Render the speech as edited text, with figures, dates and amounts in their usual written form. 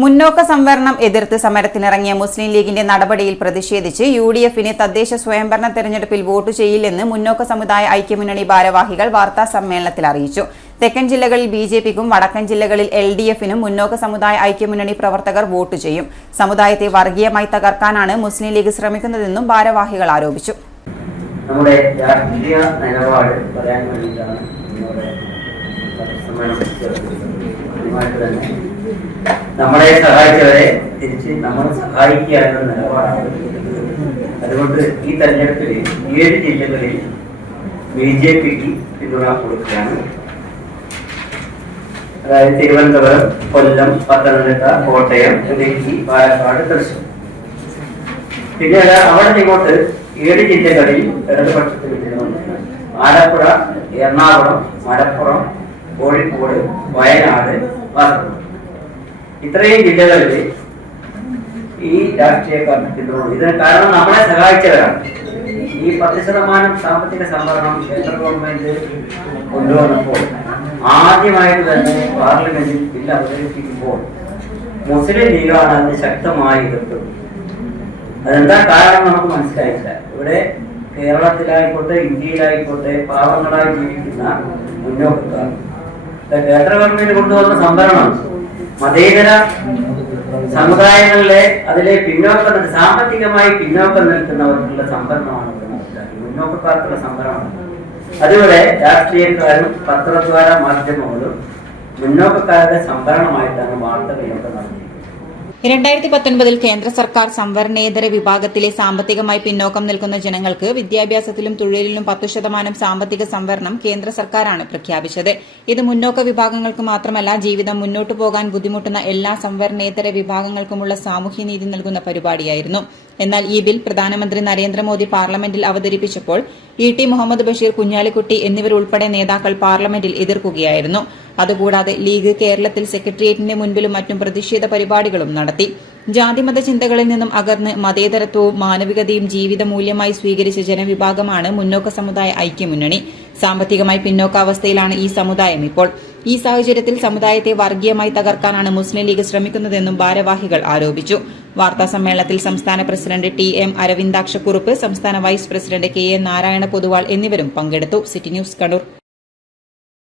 മുന്നോക്ക സംവരണം എതിർത്ത് സമരത്തിനിറങ്ങിയ മുസ്ലിം ലീഗിന്റെ നടപടിയിൽ പ്രതിഷേധിച്ച് യുഡിഎഫിന് തദ്ദേശ സ്വയംഭരണ തെരഞ്ഞെടുപ്പിൽ വോട്ട് ചെയ്യില്ലെന്ന് മുന്നോക്ക സമുദായ ഐക്യമുന്നണി ഭാരവാഹികൾ വാർത്താ സമ്മേളനത്തിൽ അറിയിച്ചു. തെക്കൻ ജില്ലകളിൽ ബിജെപിക്കും വടക്കൻ ജില്ലകളിൽ എൽഡിഎഫിനും മുന്നോക്ക സമുദായ ഐക്യമുന്നണി പ്രവർത്തകർ വോട്ട് ചെയ്യും. സമുദായത്തെ വർഗീയമായി തകർക്കാനാണ് മുസ്ലിം ലീഗ് ശ്രമിക്കുന്നതെന്നും ഭാരവാഹികൾ ആരോപിച്ചു. നമ്മുടെ രാഷ്ട്രീയ നിലപാട് പറയാൻ വേണ്ടിയിട്ടാണ് നമ്മളെ സഹായിച്ചവരെ തിരിച്ച് നമ്മൾ സഹായിക്കുക എന്ന നിലപാടാണ്. അതുകൊണ്ട് ഈ തെരഞ്ഞെടുപ്പിൽ 7 ജില്ലകളിൽ ബിജെപിക്ക് പിന്തുണ കൊടുക്കുകയാണ്. അതായത് തിരുവനന്തപുരം, കൊല്ലം, പത്തനംതിട്ട, കോട്ടയം, ഇടുക്കി, പാലക്കാട്, തൃശ്ശൂർ. പിന്നെ അവിടെ ഇങ്ങോട്ട് 7 ജില്ലകളിൽ ഇടതുപക്ഷത്തിന് പിന്തുണ. ആലപ്പുഴ, എറണാകുളം, മലപ്പുറം, കോഴിക്കോട്, വയനാട്, കാസർഗോഡ് ഇത്രയും ജില്ലകളിൽ ഈ രാഷ്ട്രീയക്കാർക്ക് പിന്തുണ. ഇതിന് കാരണം നമ്മളെ സഹായിച്ചവരാണ്. ഈ 10% സാമ്പത്തിക സംവരണം കേന്ദ്ര ഗവൺമെന്റ് കൊണ്ടുവന്നപ്പോൾ ആദ്യമായിട്ട് തന്നെ പാർലമെന്റിൽ ബില്ല് അവതരിപ്പിക്കുമ്പോൾ മുസ്ലിം ലീഗാണ് അതിന് ശക്തമായി എതിർത്തത്. അതെന്താ കാരണം നമുക്ക് മനസ്സിലായില്ല. ഇവിടെ കേരളത്തിലായിക്കോട്ടെ ഇന്ത്യയിലായിക്കോട്ടെ പാവങ്ങളായി ജീവിക്കുന്ന മുന്നോക്കക്കാർ കേന്ദ്ര ഗവൺമെന്റ് കൊണ്ടുവന്ന സംവരണം മതേതര സമുദായങ്ങളിലെ അതിലെ പിന്നോക്കം സാമ്പത്തികമായി പിന്നോക്കം നിൽക്കുന്നവർക്കുള്ള സംവരണമാണ് മനസ്സിലാക്കി. മുന്നോക്കക്കാർക്കുള്ള സംവരണമാണ്. അതിവിടെ രാഷ്ട്രീയക്കാരും പത്രദ്വാര മാധ്യമങ്ങളും മുന്നോക്കക്കാരുടെ സംവരണമായിട്ടാണ് വാർത്തകളൊക്കെ നടത്തിയത്. 2019 കേന്ദ്ര സർക്കാർ സംവരണേതര വിഭാഗത്തിലെ സാമ്പത്തികമായി പിന്നോക്കം നിൽക്കുന്ന ജനങ്ങൾക്ക് വിദ്യാഭ്യാസത്തിലും തൊഴിലിലും 10% സാമ്പത്തിക സംവരണം കേന്ദ്ര സർക്കാരാണ് പ്രഖ്യാപിച്ചത്. ഇത് മുന്നോക്ക വിഭാഗങ്ങൾക്ക് മാത്രമല്ല, ജീവിതം മുന്നോട്ടു പോകാൻ ബുദ്ധിമുട്ടുന്ന എല്ലാ സംവരണേതര വിഭാഗങ്ങൾക്കുമുള്ള സാമൂഹ്യനീതി നൽകുന്ന പരിപാടിയായിരുന്നു. എന്നാൽ ഈ ബിൽ പ്രധാനമന്ത്രി നരേന്ദ്രമോദി പാർലമെന്റിൽ അവതരിപ്പിച്ചപ്പോൾ ടി മുഹമ്മദ് ബഷീർ, കുഞ്ഞാലിക്കുട്ടി എന്നിവരുൾപ്പെടെ നേതാക്കൾ പാർലമെന്റിൽ എതിർക്കുകയായിരുന്നു. അതുകൂടാതെ ലീഗ് കേരളത്തിൽ സെക്രട്ടേറിയറ്റിന്റെ മുൻപിലും മറ്റും പ്രതിഷേധ പരിപാടികളും നടത്തി. ജാതിമത ചിന്തകളിൽ നിന്നും അകർന്ന് മതേതരത്വവും മാനവികതയും ജീവിത മൂല്യമായി സ്വീകരിച്ച ജനവിഭാഗമാണ് മുന്നോക്ക സമുദായ ഐക്യമുന്നണി. സാമ്പത്തികമായി പിന്നോക്കാവസ്ഥയിലാണ് ഈ സമുദായം ഇപ്പോൾ. ഈ സാഹചര്യത്തിൽ സമുദായത്തെ വർഗീയമായി തകർക്കാനാണ് മുസ്ലിം ലീഗ് ശ്രമിക്കുന്നതെന്നും ഭാരവാഹികൾ ആരോപിച്ചു. വാർത്താ സമ്മേളനത്തിൽ സംസ്ഥാന പ്രസിഡന്റ് TM അരവിന്ദാക്ഷക്കുറുപ്പ്, സംസ്ഥാന vice president KN Narayana Poduval എന്നിവരും പങ്കെടുത്തു. City news, Kannur.